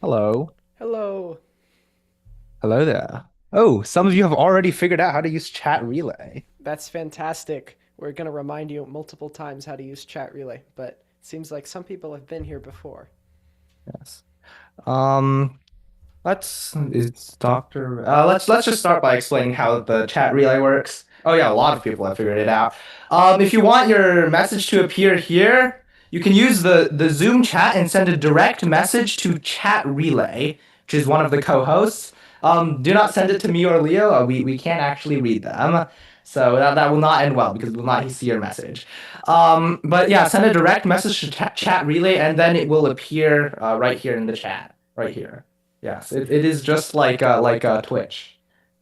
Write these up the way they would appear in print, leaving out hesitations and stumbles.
Hello. Hello. Hello there. Oh, some of you have already figured out how to use chat relay. That's fantastic. We're going to remind you multiple times how to use Chat Relay, but it seems like some people have been here before. Yes. Um, it's Dr. Let's just start by explaining how the chat relay works. Oh yeah, a lot of people have figured it out. If you want your message to appear here, you can use the Zoom chat and send a direct message to chat relay, which is one of the co-hosts. Do not send it to me or Leo. We can't actually read them. So that will not end well because we will not see your message. But yeah, send a direct message to chat relay and then it will appear right here in the chat, right here. Yes, it is just like Twitch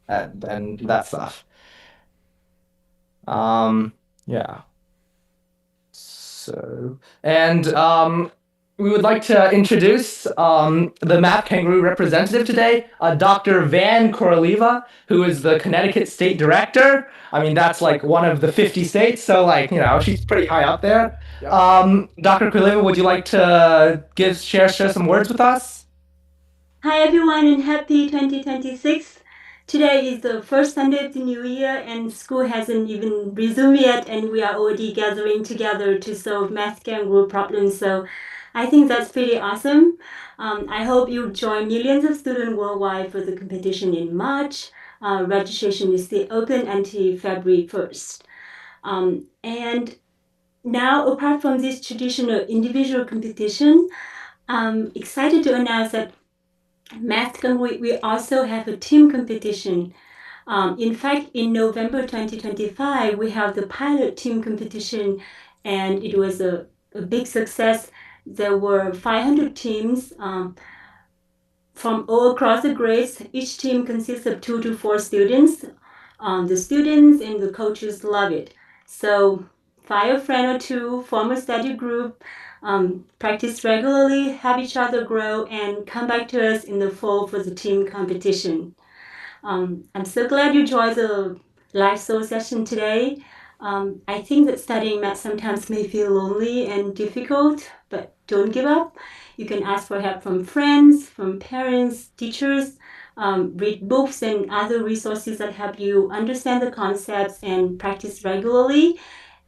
and that stuff. Yeah. So and we would like to introduce the Math Kangaroo representative today, Dr. Van Coroliva, who is the Connecticut State Director. I mean, that's like one of the 50 states, so like, she's pretty high up there. Yep. Dr. Coroliva, would you like to share some words with us? Hi everyone and happy 2026. Today is the first Sunday of the new year and school hasn't even resumed yet and we are already gathering together to solve math kangaroo problems. So I think that's pretty awesome. I hope you join millions of students worldwide for the competition in March. Registration is still open until February 1st. And now, apart from this traditional individual competition, I'm excited to announce that Math Kangaroo, we also have a team competition. In fact, in November 2025, we have the pilot team competition, and it was a big success. There were 500 teams from all across the grades. Each team consists of 2 to 4 students. The students and the coaches love it. So find a friend or two, form a study group, practice regularly, have each other grow, and come back to us in the fall for the team competition. I'm so glad you joined the live show session today. I think that studying math sometimes may feel lonely and difficult, but don't give up. You can ask for help from friends, from parents, teachers, read books and other resources that help you understand the concepts and practice regularly.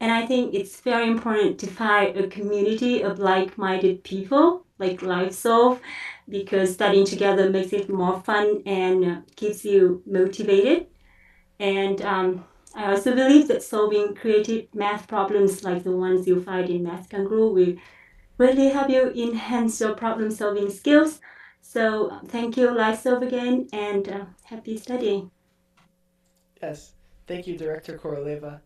And I think it's very important to find a community of like-minded people like LiveSolve because studying together makes it more fun and keeps you motivated. And I also believe that solving creative math problems like the ones you find in Math Kangaroo will really help you enhance your problem solving skills. So thank you, LiveSolve again, and happy studying. Yes. Thank you, Director Koroleva.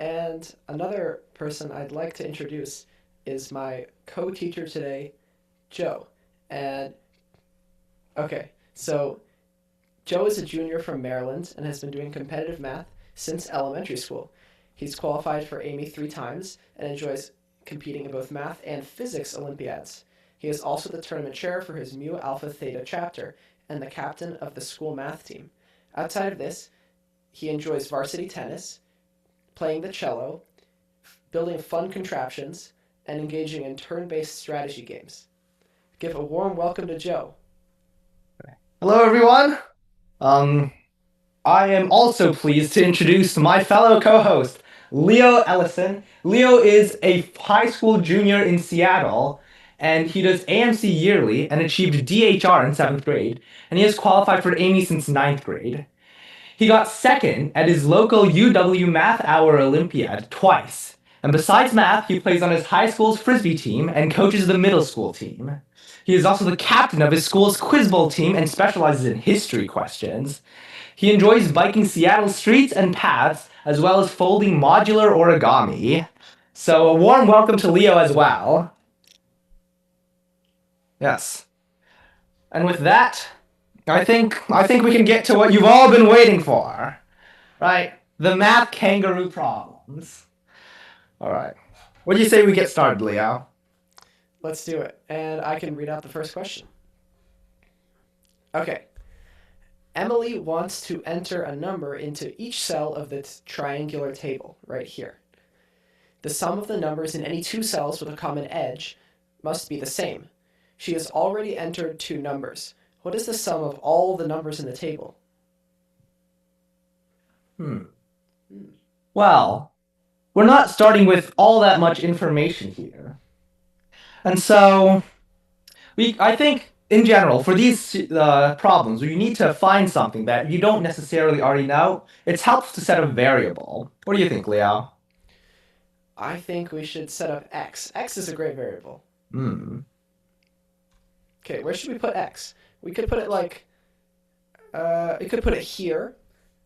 And another person I'd like to introduce is my co teacher today, Joe. And okay, so Joe is a junior from Maryland and has been doing competitive math since elementary school. He's qualified for Amy 3 times and enjoys competing in both math and physics Olympiads. He is also the tournament chair for his Mu Alpha Theta chapter and the captain of the school math team. Outside of this, he enjoys varsity tennis, playing the cello, building fun contraptions, and engaging in turn based strategy games. Give a warm welcome to Joe. Hello, everyone. Um, I am also pleased to introduce my fellow co-host, Leo Ellison. Leo is a high school junior in Seattle, and he does AMC yearly and achieved DHR in seventh grade, and he has qualified for Amy since ninth grade. He got second at his local UW Math Hour Olympiad twice. And besides math, he plays on his high school's frisbee team and coaches the middle school team. He is also the captain of his school's quiz bowl team and specializes in history questions. He enjoys biking Seattle streets and paths, as well as folding modular origami. So a warm welcome to Leo as well. Yes. And with that, I think we can get to what you've all been waiting for. Right? The math kangaroo problems. All right. What do you say we get started, Leo? Let's do it. And I can read out the first question. Okay. Emily wants to enter a number into each cell of the triangular table right here. The sum of the numbers in any 2 cells with a common edge must be the same. She has already entered 2 numbers. What is the sum of all the numbers in the table? Well, we're not starting with all that much information here. And so, I think, in general, for these problems, where you need to find something that you don't necessarily already know, it helps to set a variable. What do you think, Leo? I think we should set up x. X is a great variable. Okay, where should we put x? We could put it like, we could put it here.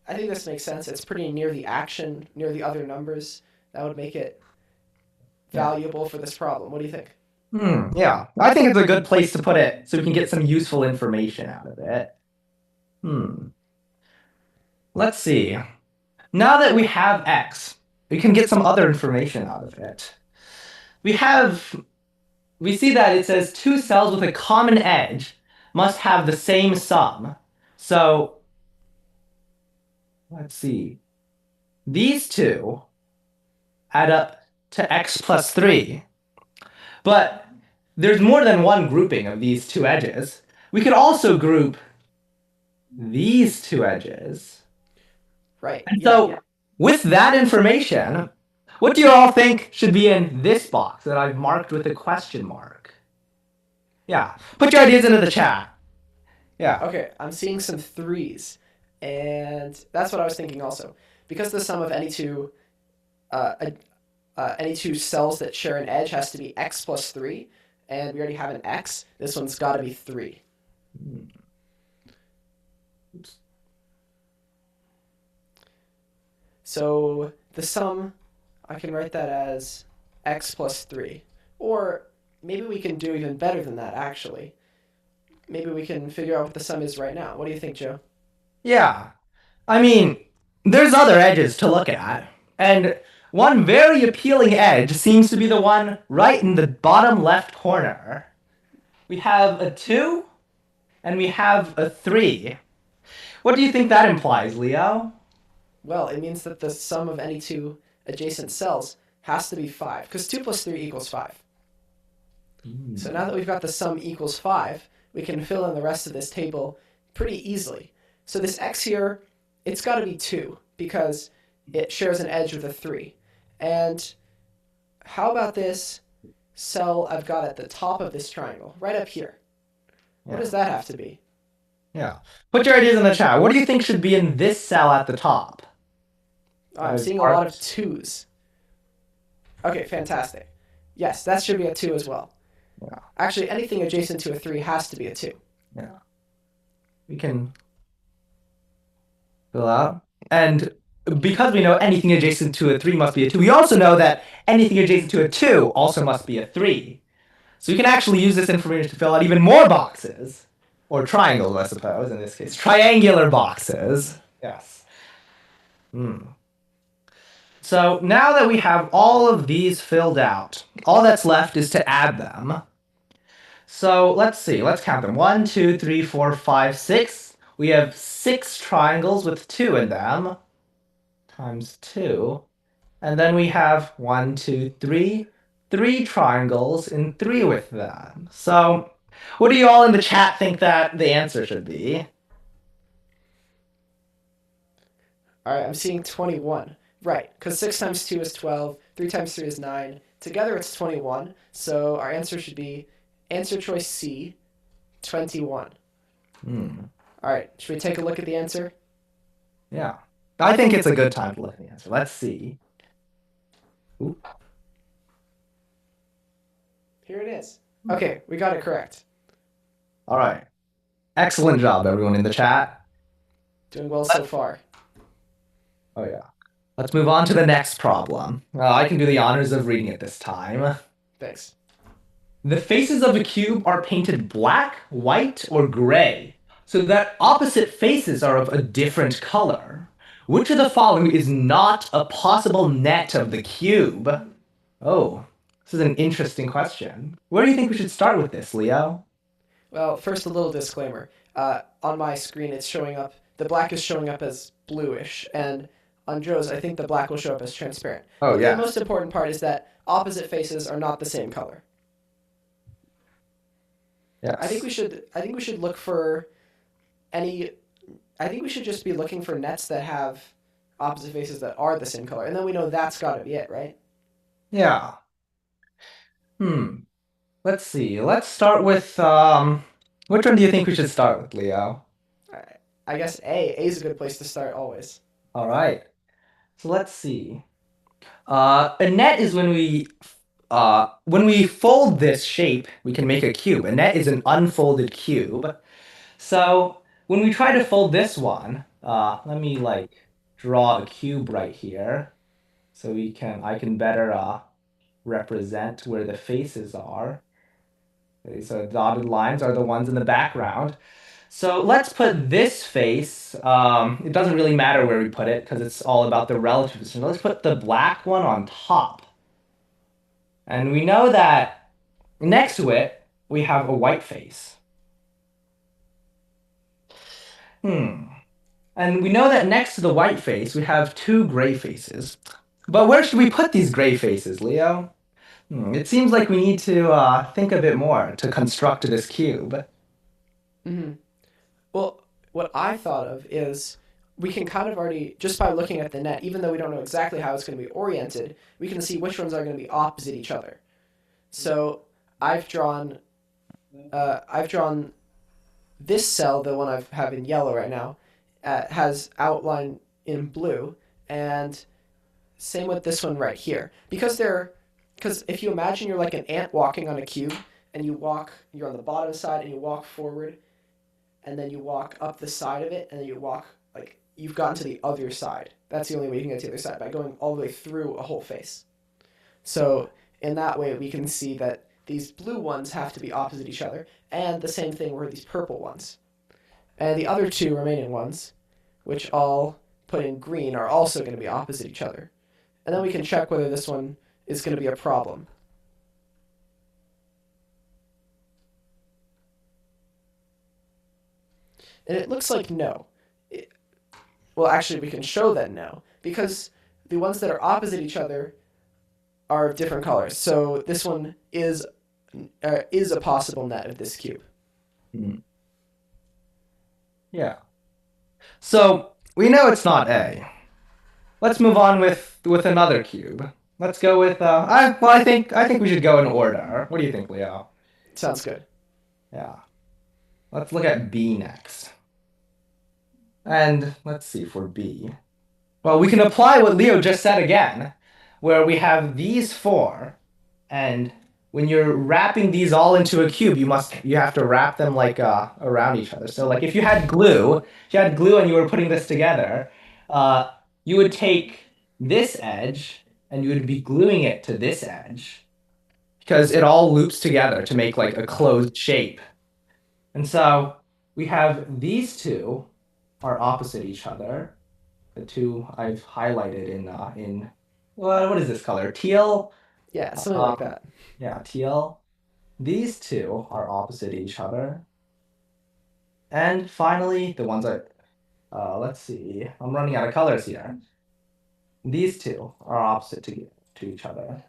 I think this makes sense. It's pretty near the action, near the other numbers. That would make it valuable for this problem. What do you think? Yeah, I think it's a good place to put it so we can get some useful information out of it. Let's see. Now that we have x, we can get some other information out of it. We see that it says 2 cells with a common edge must have the same sum. So, let's see. These two add up to x plus 3. But there's more than one grouping of these 2 edges. We could also group these 2 edges. Right. And so, with that information, what do you all think should be in this box that I've marked with a question mark? Yeah, put your ideas into the chat. Yeah. Okay, I'm seeing some 3s, and that's what I was thinking also. Because the sum of any two cells that share an edge has to be x plus 3, and we already have an x, this one's got to be 3. Oops. So the sum, I can write that as x plus 3. Or maybe we can do even better than that, actually. Maybe we can figure out what the sum is right now. What do you think, Joe? Yeah. I mean, there's other edges to look at. And one very appealing edge seems to be the one right in the bottom left corner. We have a 2, and we have a 3. What do you think that implies, Leo? Well, it means that the sum of any 2 adjacent cells has to be 5, because 2 plus 3 equals 5. So now that we've got the sum equals 5, we can fill in the rest of this table pretty easily. So this x here, it's got to be 2, because it shares an edge with a 3. And how about this cell I've got at the top of this triangle, right up here? What does that have to be? Yeah. Put your ideas in the chat. What do you think should be in this cell at the top? I'm seeing a lot of 2s. Okay, fantastic. Yes, that should be a 2 as well. Yeah. Actually, anything adjacent to a 3 has to be a 2. Yeah. We can fill out. And because we know anything adjacent to a 3 must be a 2, we also know that anything adjacent to a 2 also must be a 3. So we can actually use this information to fill out even more boxes. Or triangles, I suppose, in this case. Triangular boxes. Yes. So now that we have all of these filled out, all that's left is to add them. So let's see, let's count them. 1, 2, 3, 4, 5, 6. We have 6 triangles with 2 in them, times 2. And then we have 1, 2, 3, 3 triangles and 3 with them. So what do you all in the chat think that the answer should be? All right, I'm seeing 21. Right, because 6 times 2 is 12, 3 times 3 is 9. Together it's 21, so our answer should be answer choice C, 21. All right, should we take a look at the answer? Yeah. I think it's a good time to look at the answer. Let's see. Ooh. Here it is. Okay, we got it correct. All right. Excellent job, everyone in the chat. Doing well so far. Oh, yeah. Let's move on to the next problem. I can do the honors of reading it this time. Thanks. The faces of a cube are painted black, white, or gray, so that opposite faces are of a different color. Which of the following is not a possible net of the cube? Oh, this is an interesting question. Where do you think we should start with this, Leo? Well, first a little disclaimer. On my screen it's showing up, the black is showing up as bluish, and on Joe's I think the black will show up as transparent. Oh, but yeah. The most important part is that opposite faces are not the same color. I think Yes. we should. I think we should look for any. I think we should just be looking for nets that have opposite faces that are the same color, and then we know that's got to be it, right? Yeah. Hmm. Let's see. Let's start with which one do you think we should start with, Leo? I guess A. A is a good place to start always. All right. So let's see. A net is when we fold this shape, we can make a cube. A net is an unfolded cube. So when we try to fold this one, let me like draw a cube right here so I can better represent where the faces are. Okay, so dotted lines are the ones in the background. So let's put this face, it doesn't really matter where we put it because it's all about the relative position. Let's put the black one on top. And we know that next to it, we have a white face. And we know that next to the white face, we have two gray faces. But where should we put these gray faces, Leo? It seems like we need to think a bit more to construct this cube. Hmm. Well, what I thought of is we can kind of already, just by looking at the net, even though we don't know exactly how it's going to be oriented, we can see which ones are going to be opposite each other. So I've drawn, I've drawn this cell, the one I have in yellow right now, has outline in blue, and same with this one right here. Because if you imagine you're like an ant walking on a cube, and you're on the bottom side, and you walk forward, and then you walk up the side of it, and then you walk like you've gotten to the other side. That's the only way you can get to the other side by going all the way through a whole face. So in that way, we can see that these blue ones have to be opposite each other, and the same thing were these purple ones. And the other two remaining ones, which I'll put in green, are also going to be opposite each other. And then we can check whether this one is going to be a problem. And it looks like no. Well, actually, we can show that no, because the ones that are opposite each other are of different colors. So this one is a possible net of this cube. Hmm. Yeah. So we know it's not A. Let's move on with another cube. Let's go with I think we should go in order. What do you think, Leo? Sounds good. Yeah. Let's look at B next. And let's see for B. Well, we can apply what Leo just said again, where we have these four, and when you're wrapping these all into a cube, you have to wrap them like around each other. So like if you had glue and you were putting this together, uh, you would take this edge and you would be gluing it to this edge because it all loops together to make like a closed shape. And so we have these two are opposite each other. The two I've highlighted in what is this color? Teal? Yeah, something like Um, that. yeah, teal. These two are opposite each other. And finally, the ones that let's see, I'm running out of colors here. These two are opposite to each other.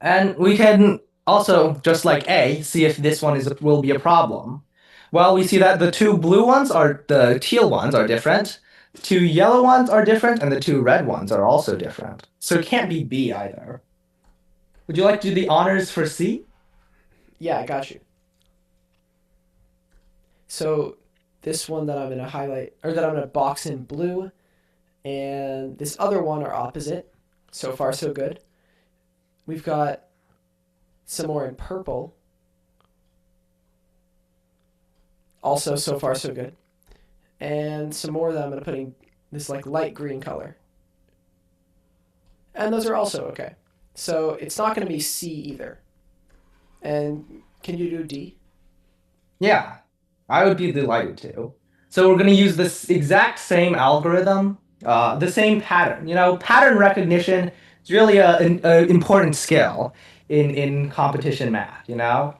And we can also, just like A, see if this one will be a problem. Well, we see that the teal ones are different, the two yellow ones are different, and the two red ones are also different. So it can't be B either. Would you like to do the honors for C? Yeah, I got you. So this one that I'm going to highlight, or that I'm going to box in blue, and this other one are opposite. So far, so good. We've got some more in purple. Also, so far, so good. And some more that I'm going to put in this like light green color. And those are also okay. So it's not going to be C either. And can you do D? Yeah, I would be delighted to. So we're going to use this exact same algorithm, the same pattern. You know, pattern recognition is really an important skill in competition math, you know?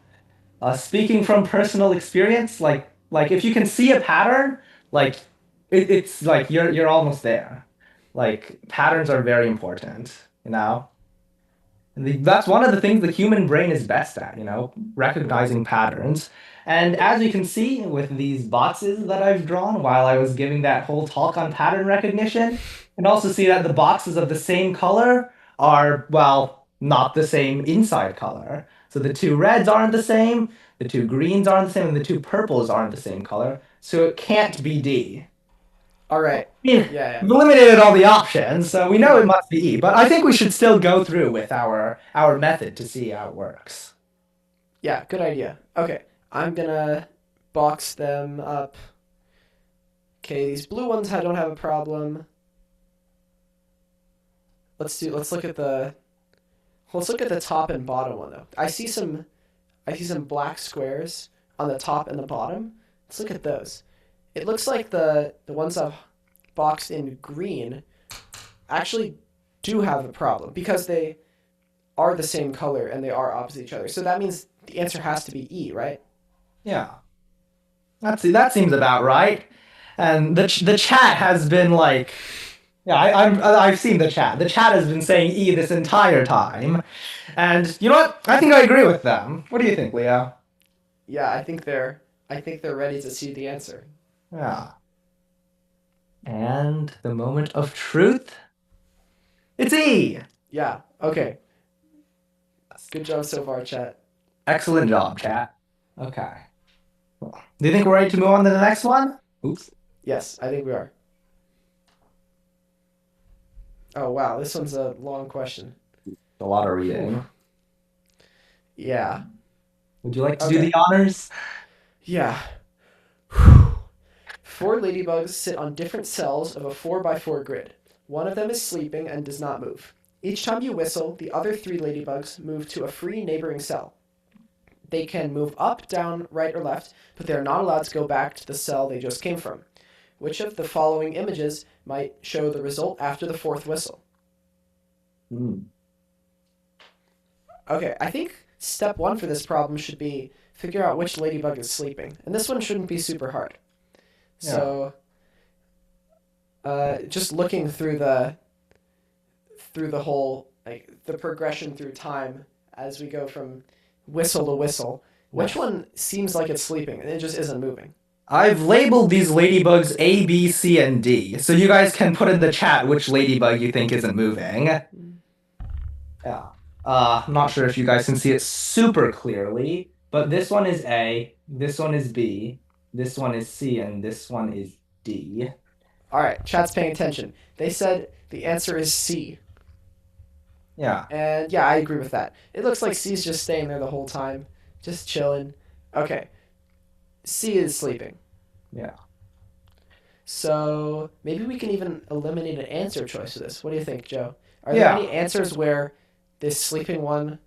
Speaking from personal experience, like if you can see a pattern, like it's like you're almost there. Like patterns are very important, you know? That's one of the things the human brain is best at, recognizing patterns. And as you can see with these boxes that I've drawn while I was giving that whole talk on pattern recognition, you can also see that the boxes of the same color are, well, not the same inside color. So the two reds aren't the same, the two greens aren't the same, and the two purples aren't the same color. So it can't be D. All right. I mean, Yeah, we've eliminated all the options, so we know yeah. it must be E, but I think we should still go through with our method to see how it works. Yeah, good idea. Okay, I'm gonna box them up. Okay, these blue ones I don't have a problem. Let's look at the top and bottom one though. I see some black squares on the top and the bottom. Let's look at those. It looks like the ones I've boxed in green actually do have a problem because they are the same color and they are opposite each other. So that means the answer has to be E, right? Yeah, that seems about right. And the chat has been like, yeah, I've seen the chat. The chat has been saying E this entire time, and you know what? I think I agree with them. What do you think, Leo? Yeah, I think they're ready to see the answer. Yeah. And the moment of truth, it's E. Yeah. Okay. Good job so far, chat. Excellent job, chat. Okay. Do you think we're ready to move on to the next one? Oops. Yes, I think we are. Oh wow, this one's a long question. A lot of reading. Yeah. Would you like to do Okay. the honors? Yeah. Four ladybugs sit on different cells of a 4x4 grid. One of them is sleeping and does not move. Each time you whistle, the other three ladybugs move to a free neighboring cell. They can move up, down, right, or left, but they are not allowed to go back to the cell they just came from. Which of the following images might show the result after the fourth whistle? Okay, I think step one for this problem should be figure out which ladybug is sleeping. And this one shouldn't be super hard. So, just looking through the whole, like, the progression through time as we go from whistle to whistle, which one seems like it's sleeping and it just isn't moving? I've labeled these ladybugs A, B, C, and D, so you guys can put in the chat which ladybug you think isn't moving. Yeah. I'm not sure if you guys can see it super clearly, but this one is A, this one is B, this one is C, and this one is D. All right, chat's paying attention. They said the answer is C. Yeah. And yeah, I agree with that. It looks like C's just staying there the whole time, just chilling. Okay. C is sleeping. Yeah. So maybe we can even eliminate an answer choice for this. What do you think, Joe? Are there any answers where this sleeping one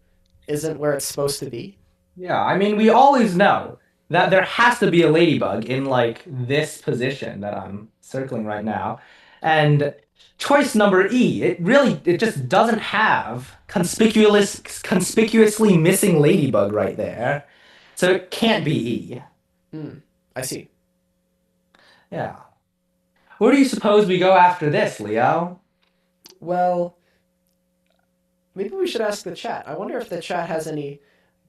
isn't where it's supposed to be? Yeah, I mean, we always know that there has to be a ladybug in like this position that I'm circling right now. And choice number E, it just doesn't have conspicuously missing ladybug right there. So it can't be E. I see. Yeah. Where do you suppose we go after this, Leo? Well, maybe we should ask the chat. I wonder if the chat has any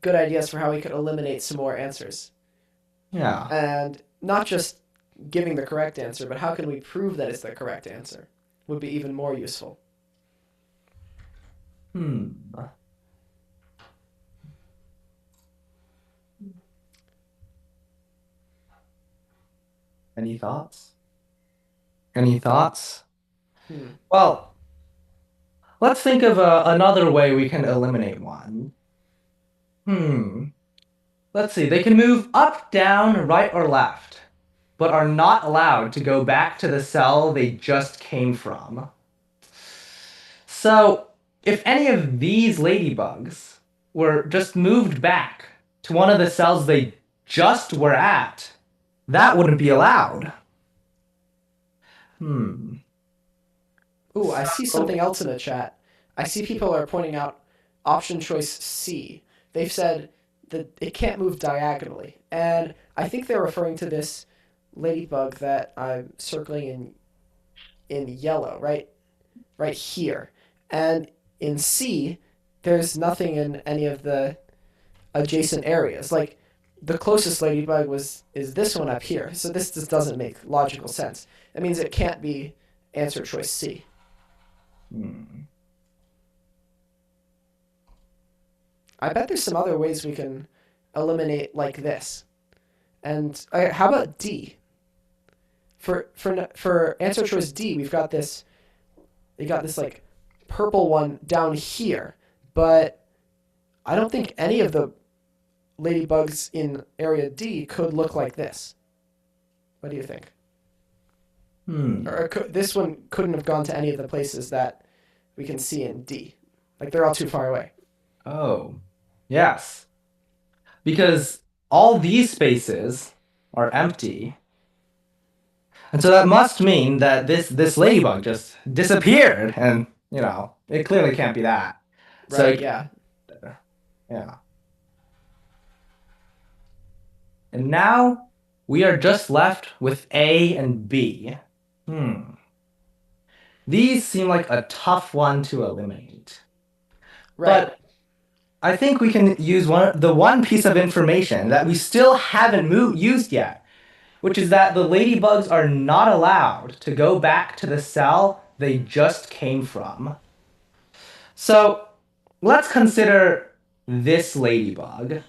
good ideas for how we could eliminate some more answers. Yeah. And not just giving the correct answer, but how can we prove that it's the correct answer? Would be even more useful. Any thoughts? Any thoughts? Hmm. Well, let's think of another way we can eliminate one. Let's see. They can move up, down, right, or left, but are not allowed to go back to the cell they just came from. So, if any of these ladybugs were just moved back to one of the cells they just were at, that wouldn't be allowed. Ooh, I see something else in the chat. I see people are pointing out option choice C. They've said that it can't move diagonally. And I think they're referring to this ladybug that I'm circling in yellow, right here. And in C, there's nothing in any of the adjacent areas. Like, the closest ladybug is this one up here. So this just doesn't make logical sense. That means it can't be answer choice C. I bet there's some other ways we can eliminate like this. And how about D? For answer choice D, we got this like purple one down here, but I don't think any of the ladybugs in area D could look like this. What do you think? Or this one couldn't have gone to any of the places that we can see in D. Like, they're all too far away. Oh, yes. Because all these spaces are empty. And so that must mean that this ladybug just disappeared, and, it clearly can't be that. Right, yeah. Yeah. And now we are just left with A and B. These seem like a tough one to eliminate. Right. But I think we can use the one piece of information that we still haven't used yet, which is that the ladybugs are not allowed to go back to the cell they just came from. So let's consider this ladybug.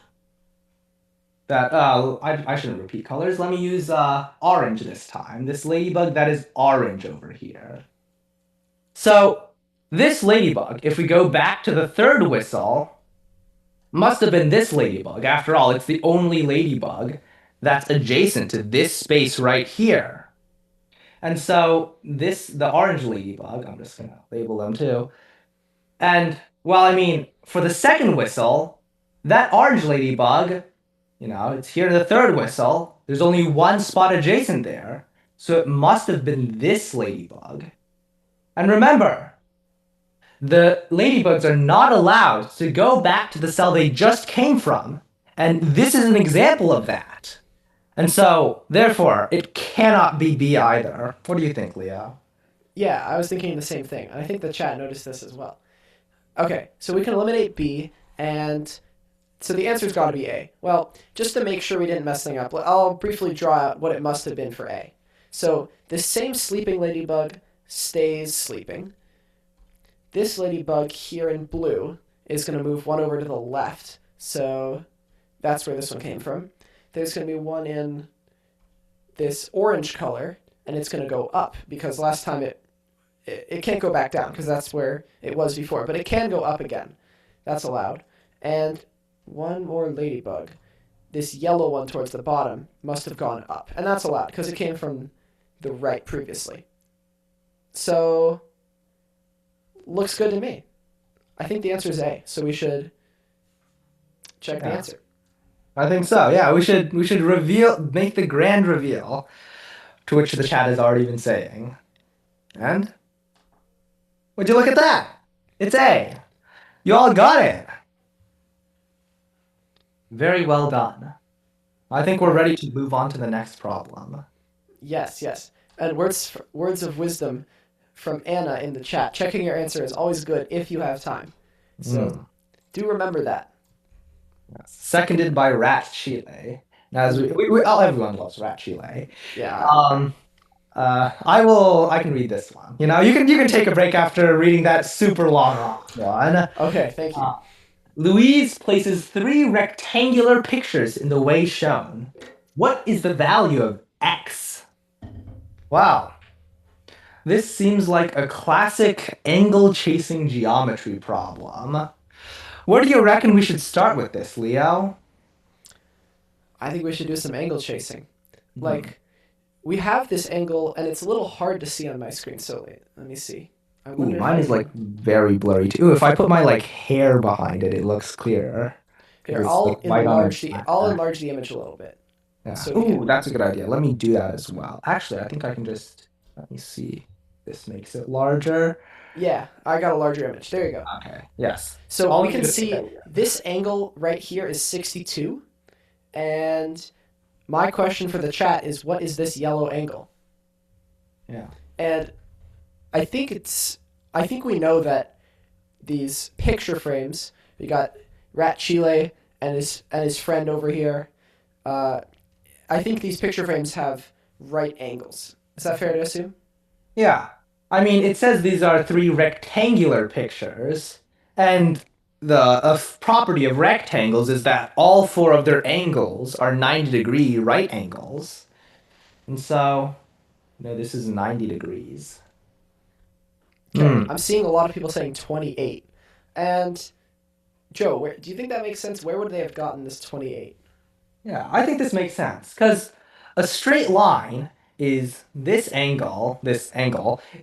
That I shouldn't repeat colors. Let me use orange this time. This ladybug that is orange over here. So this ladybug, if we go back to the third whistle, must have been this ladybug. After all, it's the only ladybug that's adjacent to this space right here. And so the orange ladybug, I'm just gonna label them too. And for the second whistle, that orange ladybug, it's here in the third whistle. There's only one spot adjacent there. So it must have been this ladybug. And remember, the ladybugs are not allowed to go back to the cell they just came from. And this is an example of that. And so, therefore, it cannot be B either. What do you think, Leo? Yeah, I was thinking the same thing. I think the chat noticed this as well. Okay, so we can eliminate B, and so the answer's got to be A. Well, just to make sure we didn't mess things up, I'll briefly draw out what it must have been for A. So this same sleeping ladybug stays sleeping. This ladybug here in blue is going to move one over to the left. So that's where this one came from. There's going to be one in this orange color, and it's going to go up because last time it can't go back down because that's where it was before, but it can go up again. That's allowed. And one more ladybug. This yellow one towards the bottom must have gone up, and that's allowed because it came from the right previously. So, looks good to me. I think the answer is A, so we should check the answer. I think so. Yeah, we should make the grand reveal, to which the chat has already been saying. And would you look at that? It's A. You all got it. Very well done. I think we're ready to move on to the next problem. Yes. And words of wisdom from Anna in the chat. Checking your answer is always good if you have time. So do remember that. Seconded by Rat Chile. Now, as everyone loves Rat Chile. Yeah. I can read this one. You can take a break after reading that super long one. Okay, thank you. Louise places 3 rectangular pictures in the way shown. What is the value of X? Wow. This seems like a classic angle-chasing geometry problem. Where do you reckon we should start with this, Leo? I think we should do some angle chasing. Like, we have this angle, and it's a little hard to see on my screen, so let me see. Mine is very blurry too. Ooh, if I put my hair behind it, it looks clearer. Here, I'll enlarge the image a little bit. Yeah. So that's a good idea. Let me do that as well. Actually, I think I can let me see. This makes it larger. Yeah, I got a larger image. There you go. Okay. Yes. So we can see this angle right here is 62, and my question for the chat is, what is this yellow angle? Yeah. And I think we know that these picture frames. We got Rat Chile and his friend over here. I think these picture frames have right angles. Is that fair to assume? Yeah. I mean, it says these are three rectangular pictures, and the property of rectangles is that all four of their angles are 90-degree right angles. And so, this is 90 degrees. Okay, I'm seeing a lot of people saying 28. And Joe, do you think that makes sense? Where would they have gotten this 28? Yeah, I think this makes sense because a straight line is this angle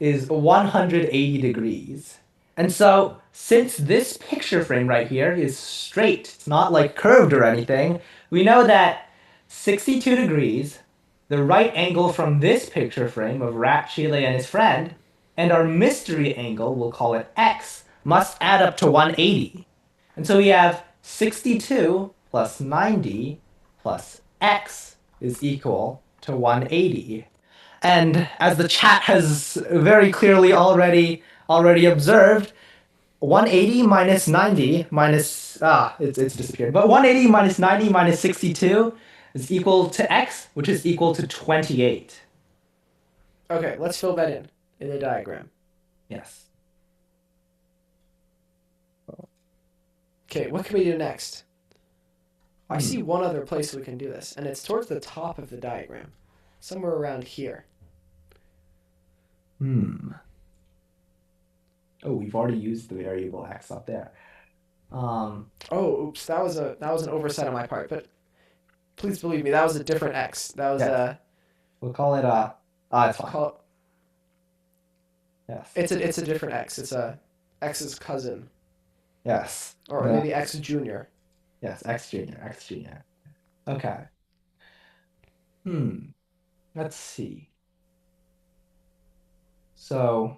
is 180 degrees. And so, since this picture frame right here is straight, it's not like curved or anything, we know that 62 degrees, the right angle from this picture frame of Rat Chile and his friend, and our mystery angle, we'll call it x, must add up to 180. And so we have 62 plus 90 plus x is equal to 180. And as the chat has very clearly already observed, 180 minus 90 minus it's disappeared. But 180 minus 90 minus 62 is equal to x, which is equal to 28. Okay, let's fill that in the diagram. Yes. Okay, what can we do next? I see one other place we can do this, and it's towards the top of the diagram. Somewhere around here. Oh, we've already used the variable x up there. Oh, oops, that was an oversight on my part, but please believe me, that was a different x. That was Yes. We'll call it it's fine. Yes. It's a different x. It's a x's cousin. Yes. Or maybe x junior. Yes, x junior. Okay. Let's see. So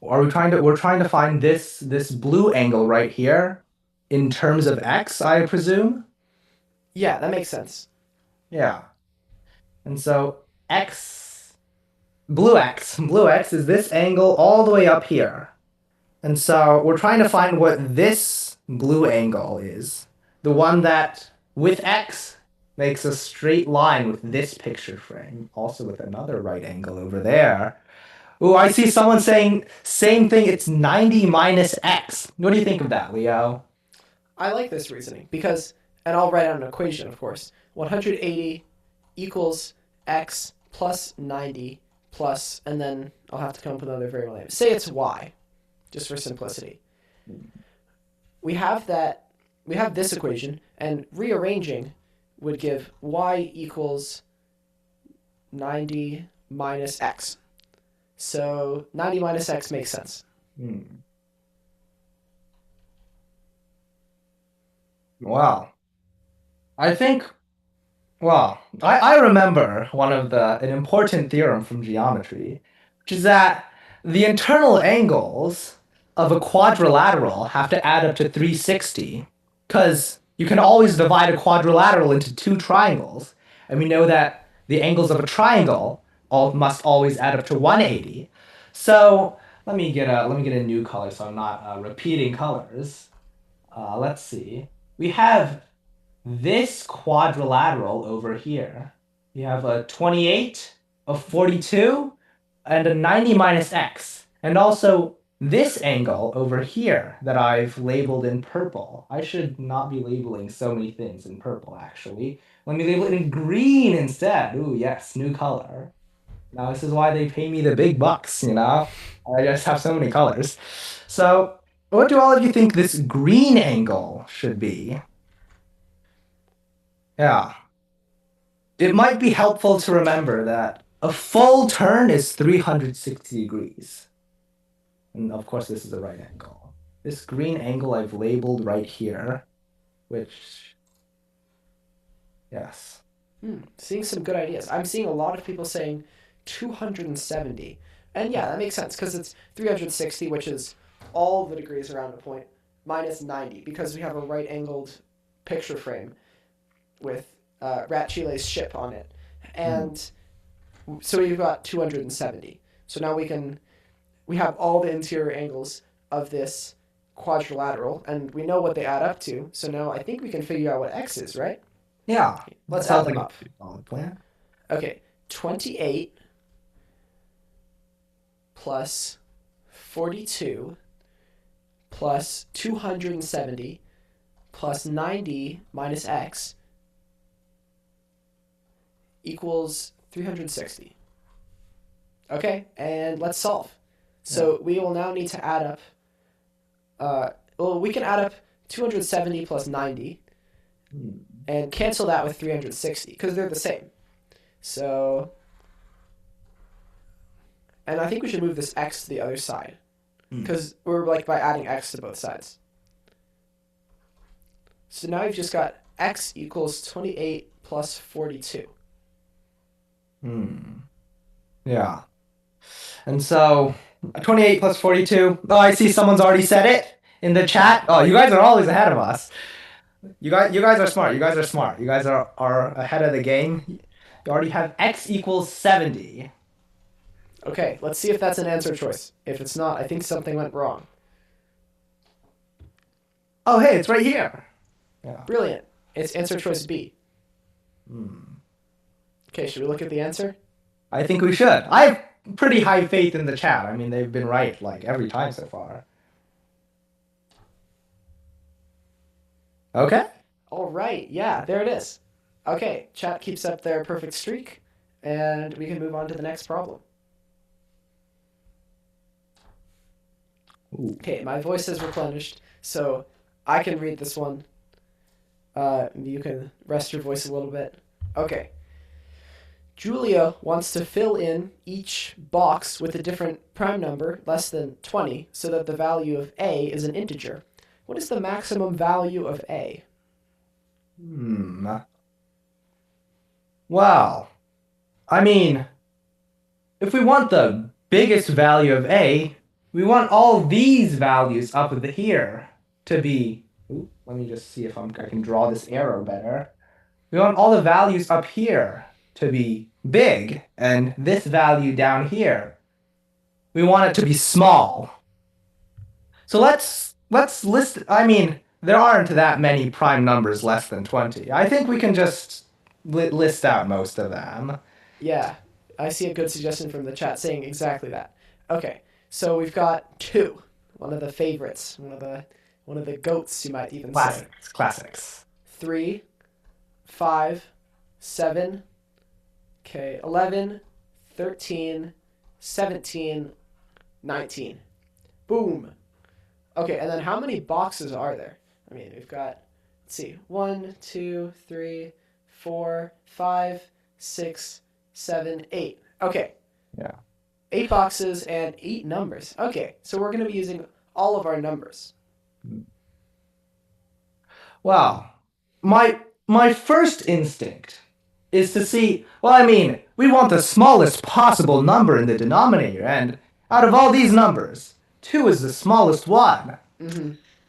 we're trying to find this blue angle right here in terms of x, I presume? Yeah, that makes sense. Yeah. And so blue x is this angle all the way up here. And so we're trying to find what this blue angle is. The one that, with x, makes a straight line with this picture frame, also with another right angle over there. Ooh, I see someone saying, same thing, it's 90 minus x. What do you think of that, Leo? I like this reasoning because, and I'll write out an equation, of course. 180 equals x plus 90 plus, and then I'll have to come up with another variable name. Say it's y, just for simplicity. We have this equation, and rearranging would give y equals 90 minus x. So 90 minus x makes sense. Wow. I remember an important theorem from geometry, which is that the internal angles of a quadrilateral have to add up to 360, because you can always divide a quadrilateral into two triangles, and we know that the angles of a triangle must always add up to 180. So let me get a new color so I'm not repeating colors. Let's see. We have this quadrilateral over here. We have a 28, a 42, and a 90 minus x. And also this angle over here that I've labeled in purple. I should not be labeling so many things in purple, actually. Let me label it in green instead. Ooh, yes, new color. Now this is why they pay me the big bucks, I just have so many colors. So, what do all of you think this green angle should be? Yeah. It might be helpful to remember that a full turn is 360 degrees. And of course, this is the right angle. This green angle I've labeled right here, which, yes. Seeing some good ideas. I'm seeing a lot of people saying 270. And yeah, that makes sense because it's 360, which is all the degrees around a point, minus 90, because we have a right-angled picture frame with Rat Chile's ship on it. And so we've got 270. So now we have all the interior angles of this quadrilateral, and we know what they add up to. So now I think we can figure out what x is, right? Yeah, Let's that add sounds them like up. a solid plan. Okay, 28 plus 42 plus 270 plus 90 minus x equals 360. Okay, and let's solve. So we will now need to add up, we can add up 270 plus 90 and cancel that with 360 because they're the same. So, and I think we should move this x to the other side because we're like by adding x to both sides. So now you've just got x equals 28 plus 42. Yeah. And so 28 plus 42. Oh, I see someone's already said it in the chat. Oh, you guys are always ahead of us. You guys are smart. You guys are smart. You guys are ahead of the game. You already have x equals 70. Okay, let's see if that's an answer choice. If it's not, I think something went wrong. Oh, hey, it's right here. Yeah. Brilliant. It's answer choice B. Okay, should we look at the answer? I think we should. I have pretty high faith in the chat. I mean, they've been right like every time so far. Okay. All right, yeah, there it is. Okay, chat keeps up their perfect streak, and we can move on to the next problem. Okay, my voice has replenished, so I can read this one. You can rest your voice a little bit. Okay. Julia wants to fill in each box with a different prime number less than 20 so that the value of a is an integer. What is the maximum value of a? Well, I mean, if we want the biggest value of a, we want all these values up here to be... Ooh, let me just see if I can draw this arrow better. We want all the values up here to be big, and this value down here, we want it to be small. So let's list... I mean, there aren't that many prime numbers less than 20. I think we can just list out most of them. Yeah, I see a good suggestion from the chat saying exactly that. Okay, so we've got 2, one of the favorites, one of the goats, you might even say. Classics. 3, 5, 7, okay, 11, 13, 17, 19. Boom. Okay, and then how many boxes are there? I mean, we've got, let's see, 1, 2, 3, 4, 5, 6, 7, 8. Okay. Yeah. 8 boxes and 8 numbers. Okay, so we're going to be using all of our numbers. Well, my first instinct is to see, well, I mean, we want the smallest possible number in the denominator, and out of all these numbers, 2 is the smallest one.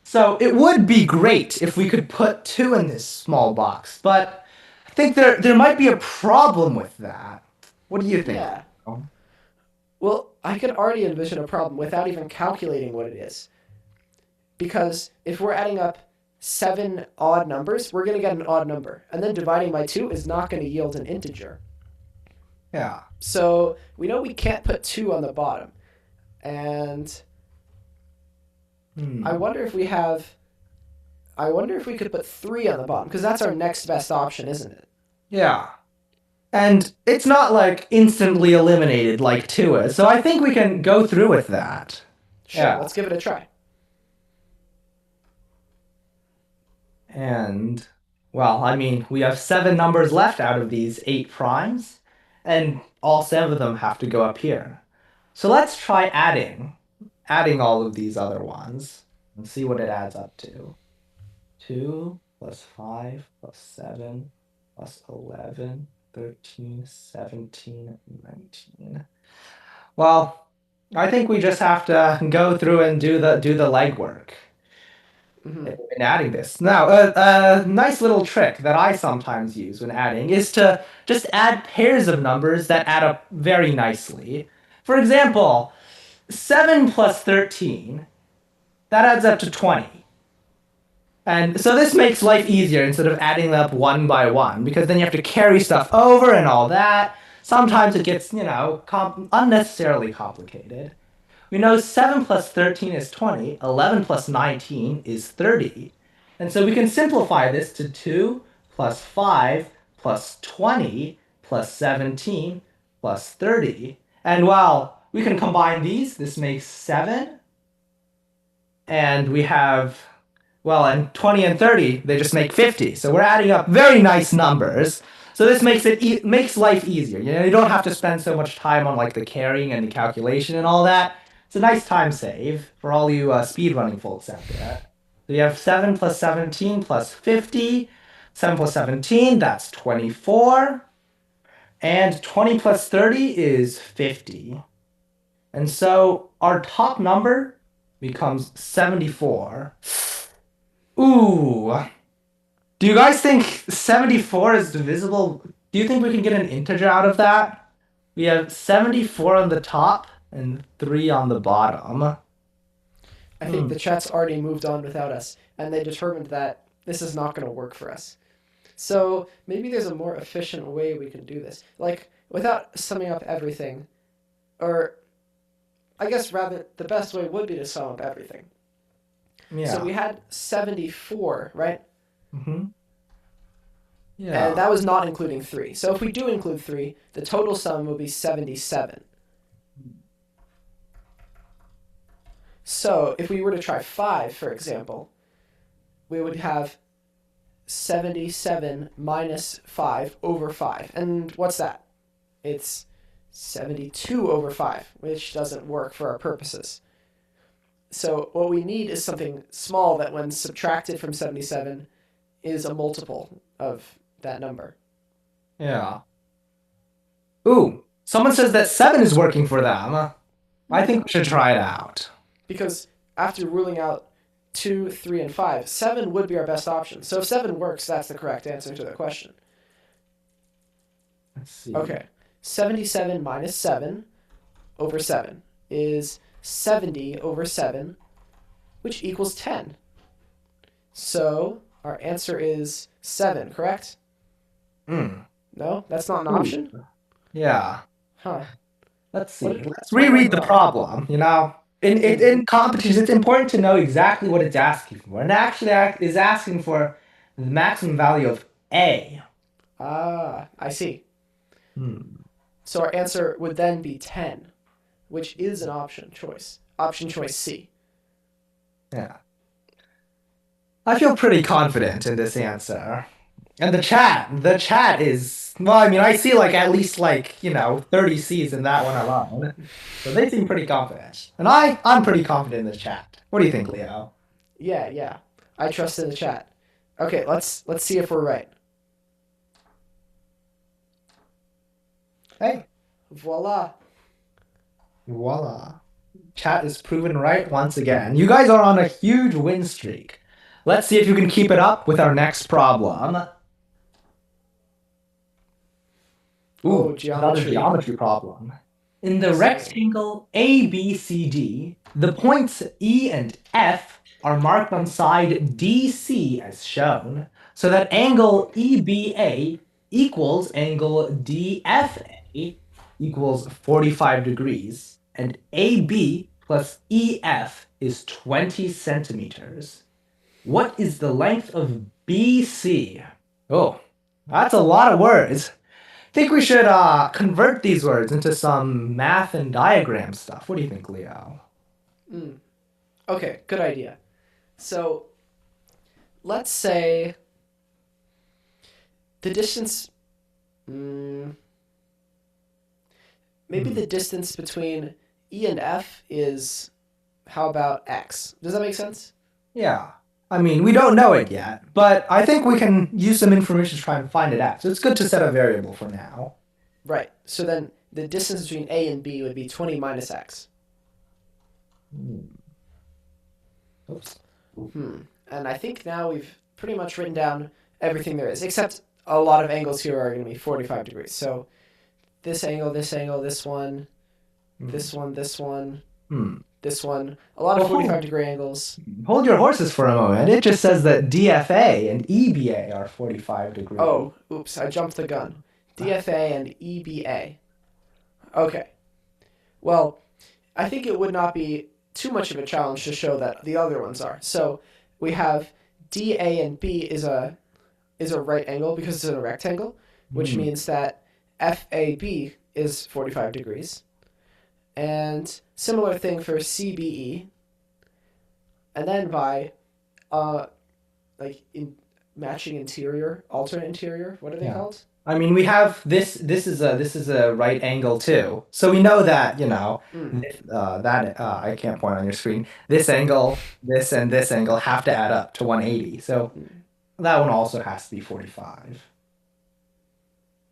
So it would be great if we could put 2 in this small box, but I think there might be a problem with that. What do you think? Yeah. Well, I can already envision a problem without even calculating what it is. Because if we're adding up 7 odd numbers, we're going to get an odd number. And then dividing by 2 is not going to yield an integer. Yeah. So we know we can't put 2 on the bottom. And I wonder if we could put 3 on the bottom, because that's our next best option, isn't it? Yeah. And it's not like instantly eliminated like 2 is, so I think we can go through with that. Sure, Yeah. let's give it a try. And, well, I mean, we have 7 numbers left out of these 8 primes, and all 7 of them have to go up here. So let's try adding all of these other ones and see what it adds up to. 2 plus 5 plus 7 plus 11, 13, 17, 19. Well, I think we just have to go through and do the legwork in adding this. Now, a nice little trick that I sometimes use when adding is to just add pairs of numbers that add up very nicely. For example, 7 plus 13 That adds up to 20. And so this makes life easier instead of adding them up one by one, because then you have to carry stuff over and all that. Sometimes it gets, unnecessarily complicated. We know 7 plus 13 is 20, 11 plus 19 is 30. And so we can simplify this to 2 plus 5 plus 20 plus 17 plus 30. And while we can combine these, this makes 7. And we have, and 20 and 30, they just make 50. So we're adding up very nice numbers. So this makes life easier. You don't have to spend so much time on like the carrying and the calculation and all that. It's a nice time save for all you speedrunning folks out there. So you have 7 plus 17 plus 50. 7 plus 17, that's 24. And 20 plus 30 is 50. And so our top number becomes 74. Ooh. Do you guys think 74 is divisible? Do you think we can get an integer out of that? We have 74 on the top and 3 on the bottom. I think the chat's already moved on without us, and they determined that this is not going to work for us. So maybe there's a more efficient way we can do this. Like, without summing up everything, or I guess rather the best way would be to sum up everything. Yeah. So we had 74, right? Mm-hmm. Yeah. And that was not including 3. So if we do include 3, the total sum will be 77. So if we were to try 5, for example, we would have 77 minus 5 over 5. And what's that? It's 72 over 5, which doesn't work for our purposes. So what we need is something small that when subtracted from 77 is a multiple of that number. Yeah. Ooh, someone says that 7 is working for them. I think we should try it out. Because after ruling out 2, 3, and 5, 7 would be our best option. So if 7 works, that's the correct answer to the question. Let's see. Okay. 77 minus 7 over 7 is 70 over 7, which equals 10. So our answer is 7, correct? No? That's not an option? Yeah. Huh. Let's see. Let's reread the problem, In competitions, it's important to know exactly what it's asking for. And actually is asking for the maximum value of A. Ah, I see. So our answer would then be 10, which is an option choice. Option choice C. Yeah. I feel pretty confident in this answer. And the chat is, I see at least 30 C's in that one alone. So they seem pretty confident. And I'm pretty confident in the chat. What do you think, Leo? Yeah. I trust in the chat. Okay, let's see if we're right. Hey. Voila. Chat is proven right once again. You guys are on a huge win streak. Let's see if you can keep it up with our next problem. Ooh, another geometry problem. In the rectangle ABCD, the points E and F are marked on side DC as shown, so that angle EBA equals angle DFA equals 45 degrees, and AB plus EF is 20 centimeters. What is the length of BC? Oh, that's a lot of words. I think we should convert these words into some math and diagram stuff. What do you think, Leo? Okay, good idea. So let's say the distance, maybe the distance between E and F is, how about X? Does that make sense? Yeah. We don't know it yet, but I think we can use some information to try and find it out. So it's good to set a variable for now. Right. So then the distance between A and B would be 20 minus X. Oops. And I think now we've pretty much written down everything there is, except a lot of angles here are going to be 45 degrees. So this angle, this one, this one, this one. A lot of 45-degree angles. Hold your horses for a moment. It just says that DFA and EBA are 45 degrees. Oh, oops, I jumped the gun. DFA and EBA. Okay. Well, I think it would not be too much of a challenge to show that the other ones are. So we have DA and B is a right angle because it's in a rectangle, which means that FAB is 45 degrees. And similar thing for CBE. And then by matching interior, alternate interior, what are they called? I mean, we have this is a right angle too. So we know that, I can't point on your screen. This angle, this and this angle have to add up to 180. So that one also has to be 45.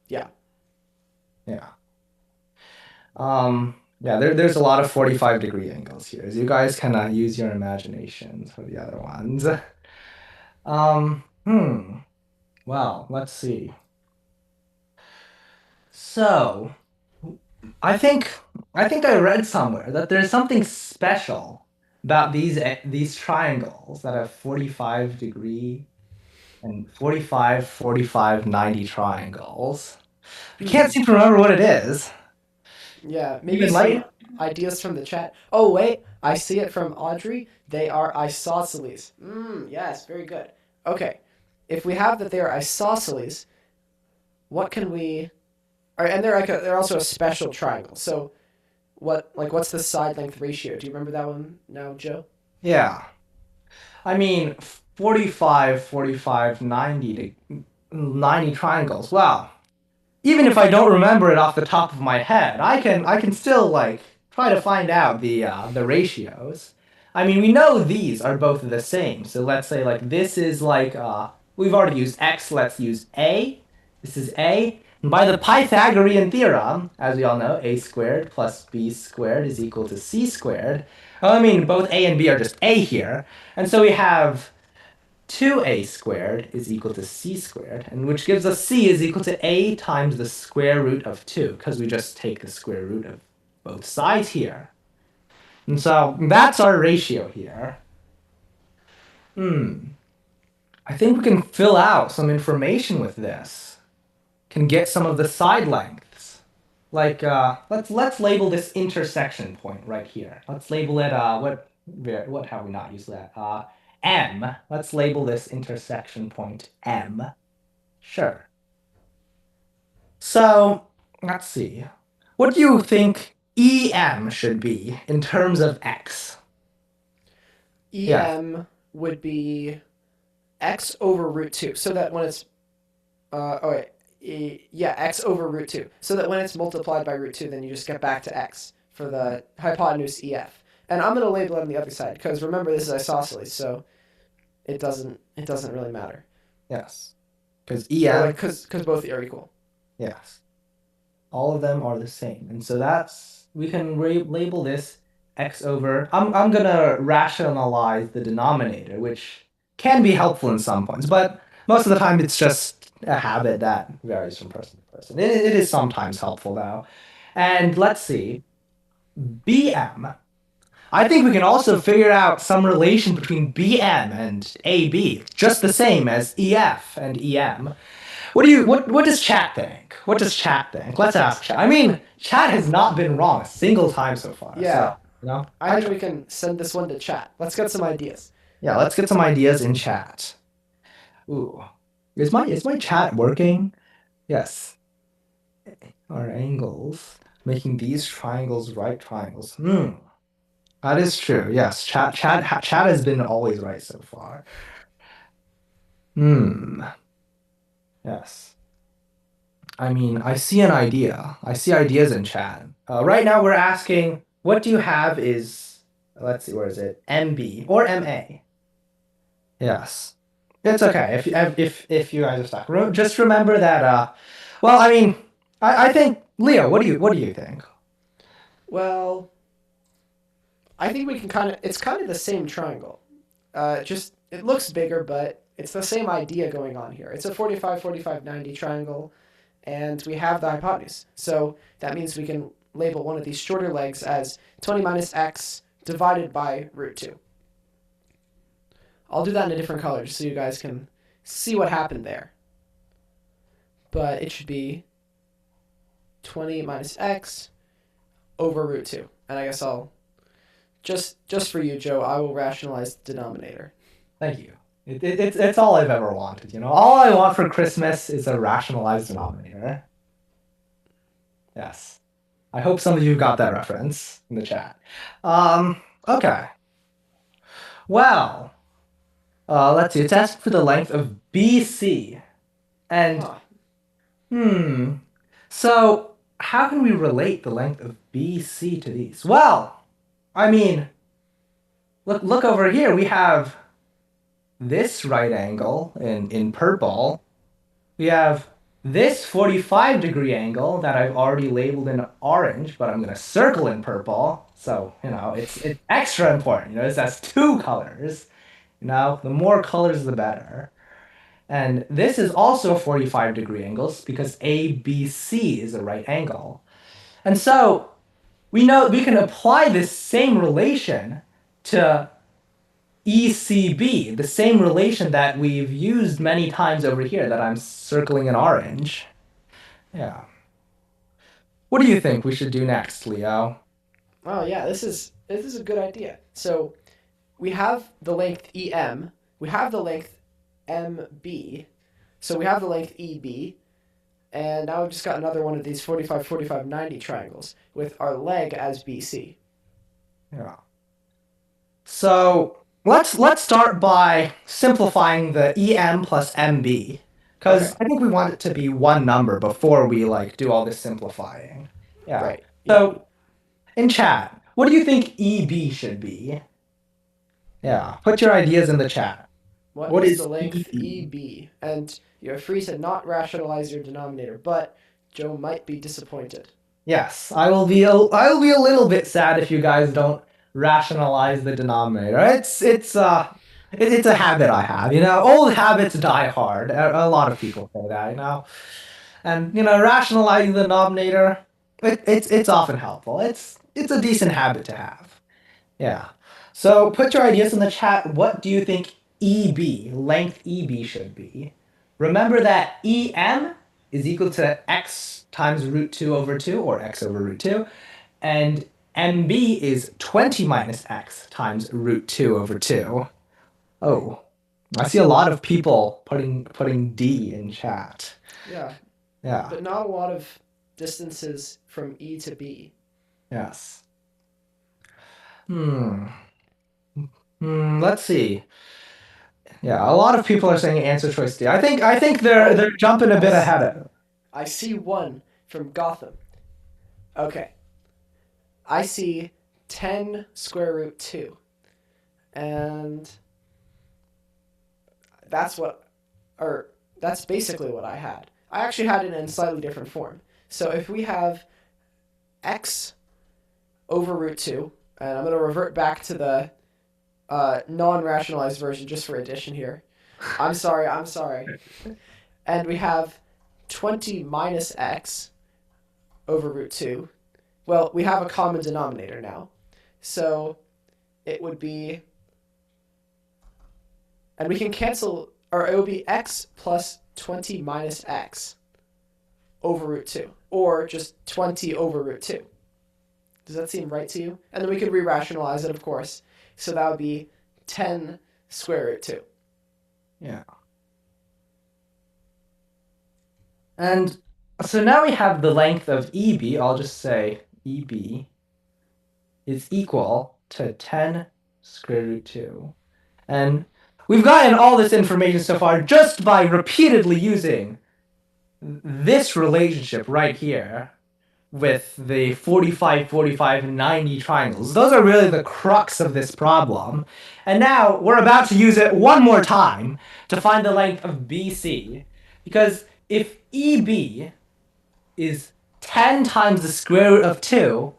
Yeah. Yeah. There's a lot of 45-degree angles here. So you guys can use your imaginations for the other ones. Well, let's see. So, I think I read somewhere that there's something special about these triangles that have 45-degree and 45, 45, 90 triangles. I can't seem to remember what it is. Yeah, maybe some ideas from the chat. Oh, wait, I see it from Audrey. They are isosceles. Yes, very good. Okay, if we have that they are isosceles, what can we... All right, and they're also a special triangle. So what's the side length ratio? Do you remember that one now, Joe? Yeah. I mean, 45, 45, 90 triangles. Wow. Even if I don't remember it off the top of my head, I can still try to find out the ratios. I mean, we know these are both the same. So let's say this is we've already used x, let's use a. This is a. And by the Pythagorean theorem, as we all know, a squared plus b squared is equal to c squared. I mean, both a and b are just a here. And so we have 2a squared is equal to c squared, and which gives us c is equal to a times the square root of 2, because we just take the square root of both sides here. And so that's our ratio here. I think we can fill out some information with this. Can get some of the side lengths. Let's label this intersection point right here. Let's label it what have we not used that? M. Let's label this intersection point M. Sure. So, let's see. What do you think EM should be in terms of X? EM would be X over root 2. So that when it's... X over root 2. So that when it's multiplied by root 2, then you just get back to X for the hypotenuse EF. And I'm going to label it on the other side, because remember, this is isosceles, so it doesn't really matter. Yes. Because EM... Because both are equal. Yes. All of them are the same. And so we can label this X over... I'm going to rationalize the denominator, which can be helpful in some points, but most of the time it's just a habit that varies from person to person. It is sometimes helpful, though. And let's see. BM. I think we can also figure out some relation between BM and AB, just the same as EF and EM. What does chat think? What does chat think? Let's ask chat. I mean, chat has not been wrong a single time so far. Yeah. So, I think we can send this one to chat. Let's get some ideas. Yeah, let's get some ideas in chat. Ooh. Is my chat working? Yes. Our angles. Making these triangles right triangles. That is true. Yes, chat has been always right so far. Yes. I mean, I see an idea. I see ideas in chat. Right now we're asking, what do you have is, let's see, where is it? MB or MA? Yes. It's okay if you guys are stuck. Just remember that, well, I mean, I think, Leo, what do you think? Well, I think we can it's kind of the same triangle. It looks bigger, but it's the same idea going on here. It's a 45, 45, 90 triangle, and we have the hypotenuse. So that means we can label one of these shorter legs as 20 minus x divided by root 2. I'll do that in a different color just so you guys can see what happened there. But it should be 20 minus x over root 2. And I guess I'll, just for you, Joe, I will rationalize the denominator. Thank you. It's all I've ever wanted, you know. All I want for Christmas is a rationalized denominator. Yes. I hope some of you got that reference in the chat. Okay. Well, let's see. It's asked for the length of BC. And, so how can we relate the length of BC to these? Well, I mean, look over here. We have this right angle in purple. We have this 45-degree angle that I've already labeled in orange, but I'm going to circle in purple. So, you know, it's extra important. You know, this has 2 colors. You know, the more colors, the better. And this is also 45-degree angles because ABC is a right angle. And so we know we can apply this same relation to ECB, the same relation that we've used many times over here that I'm circling in orange. Yeah. What do you think we should do next, Leo? Oh yeah, this is a good idea. So we have the length EM, we have the length MB, so we have the length EB, and now we've just got another one of these 45, 45, 90 triangles with our leg as BC. Yeah. So let's start by simplifying the EM plus MB, because Okay. I think we want it to be one number before we do all this simplifying. Yeah. Right. So in chat, what do you think EB should be? Yeah. Put your ideas in the chat. What is the length EB? EB? And you're free to not rationalize your denominator, but Joe might be disappointed. Yes, I will be a little bit sad if you guys don't rationalize the denominator. It's a habit I have, you know. Old habits die hard. A lot of people say that, you know. And you know, rationalizing the denominator, it's often helpful. It's a decent habit to have. Yeah. So put your ideas in the chat. What do you think EB, length EB should be? Remember that EM is equal to x times root 2 over 2, or x over root 2. And MB is 20 minus x times root 2 over 2. Oh, I see a lot of people putting D in chat. Yeah. Yeah. But not a lot of distances from E to B. Yes. Let's see. Yeah, a lot of people are saying answer choice D. I think they're jumping a bit ahead of it. I see one from Gotham. Okay. I see 10 square root 2. And that's basically what I had. I actually had it in slightly different form. So if we have x over root 2, and I'm going to revert back to the non-rationalized version just for addition here. I'm sorry. And we have 20 minus x over root 2. Well, we have a common denominator now. So it would be, and we can cancel, or it would be x plus 20 minus x over root 2, or just 20 over root 2. Does that seem right to you? And then we could re-rationalize it, of course. So that would be 10 square root 2. Yeah. And so now we have the length of EB. I'll just say EB is equal to 10 square root 2. And we've gotten all this information so far just by repeatedly using this relationship right here with the 45, 45, 90 triangles. Those are really the crux of this problem. And now we're about to use it one more time to find the length of BC. Because if EB is 10 times the square root of 2,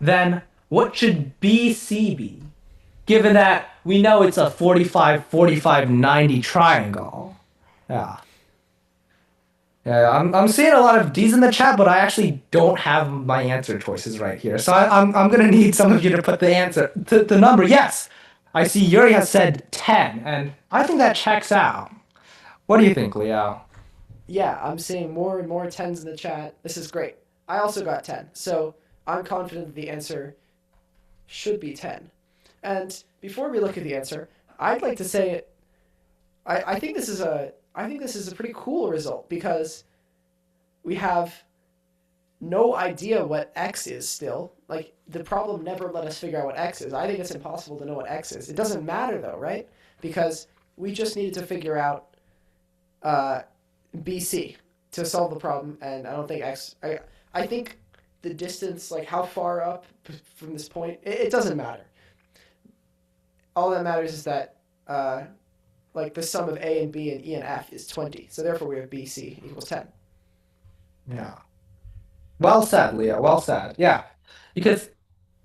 then what should BC be? Given that we know it's a 45, 45, 90 triangle. Yeah. Yeah, I'm seeing a lot of D's in the chat, but I actually don't have my answer choices right here. So I'm gonna need some of you to put the answer, the number. Yes, I see Yuri has said 10, and I think that checks out. What do you think, Leo? Yeah, I'm seeing more and more tens in the chat. This is great. I also got 10, so I'm confident that the answer should be 10. And before we look at the answer, I'd like to say I think this is a pretty cool result because we have no idea what x is still. Like the problem never let us figure out what x is. I think it's impossible to know what x is. It doesn't matter though, right? Because we just needed to figure out BC to solve the problem, and I don't think x. I think the distance, like how far up from this point, it doesn't matter. All that matters is that like the sum of a and b and e and f is 20. So therefore we have BC equals 10. Yeah. Well said, Leo. Well said. Yeah, because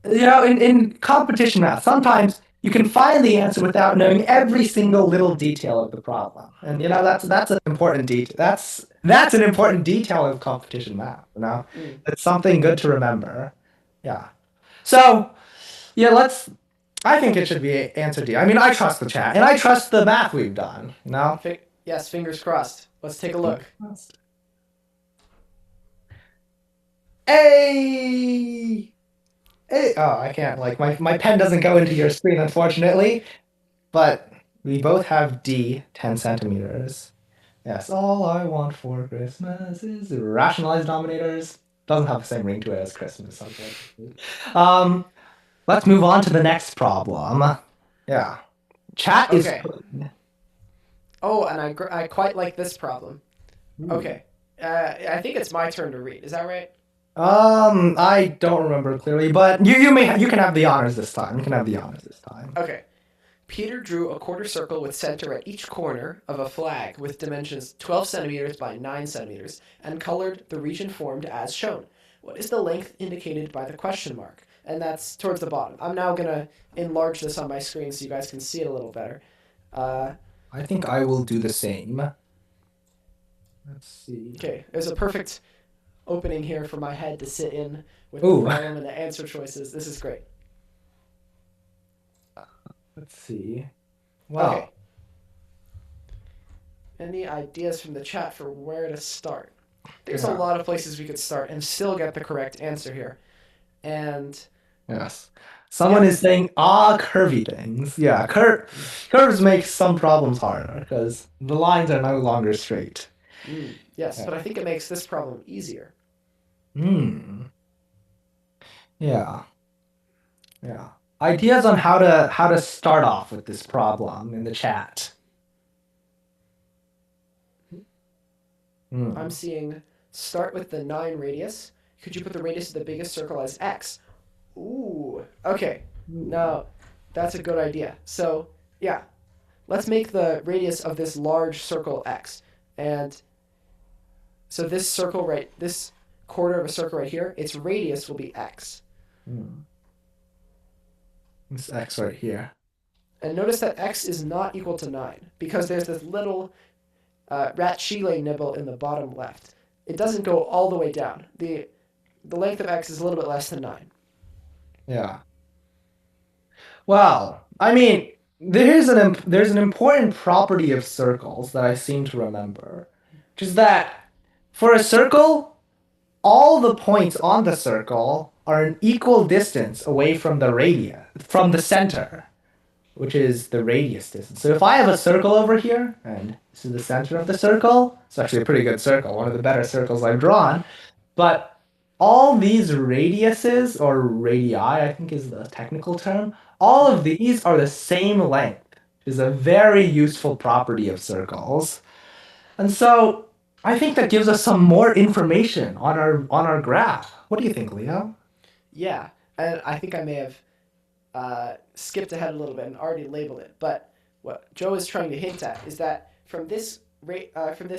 in competition math, sometimes you can find the answer without knowing every single little detail of the problem, and that's an important detail. That's an important detail of competition math. It's something good to remember. Yeah. So yeah, let's. I think it should be answer D. I mean, I trust the chat and I trust the math we've done. Yes, fingers crossed. Let's take a look. Hey! Hey! Oh, I can't. Like, my pen doesn't go into your screen, unfortunately. But we both have D, 10 centimeters. Yes, all I want for Christmas is rationalized denominators. Doesn't have the same ring to it as Christmas, unfortunately. Let's move on to the next problem. Yeah. Chat is. Okay. Oh, and I quite like this problem. Okay. I think it's my turn to read. Is that right? I don't remember clearly, but you can have the honors this time. You can have the honors this time. Okay. Peter drew a quarter circle with center at each corner of a flag with dimensions 12 centimeters by 9 centimeters and colored the region formed as shown. What is the length indicated by the question mark? And that's towards the bottom. I'm now going to enlarge this on my screen so you guys can see it a little better. I think I will do the same. Let's see. Okay, there's a perfect opening here for my head to sit in with the problem and the answer choices. This is great. Let's see. Wow. Okay. Any ideas from the chat for where to start? There's a lot of places we could start and still get the correct answer here. And yes. Someone is saying, curvy things. Yeah, curves make some problems harder because the lines are no longer straight. Yes, but I think it makes this problem easier. Yeah. Yeah. Ideas on how to start off with this problem in the chat. I'm seeing start with the 9 radius. Could you put the radius of the biggest circle as x? Ooh, okay. Now, that's a good idea. So, yeah, let's make the radius of this large circle x. And so this circle this quarter of a circle right here, its radius will be x. This x right here. And notice that x is not equal to 9 because there's this little rat chile nibble in the bottom left. It doesn't go all the way down. The length of x is a little bit less than 9. Yeah. Well, I mean, there's an important property of circles that I seem to remember, which is that for a circle, all the points on the circle are an equal distance away from the center, which is the radius distance. So if I have a circle over here, and this is the center of the circle, it's actually a pretty good circle, one of the better circles I've drawn, but all these radiuses, or radii, I think is the technical term, all of these are the same length, which is a very useful property of circles. And so I think that gives us some more information on our graph. What do you think, Leo? Yeah, and I think I may have skipped ahead a little bit and already labeled it. But what Joe is trying to hint at is that from this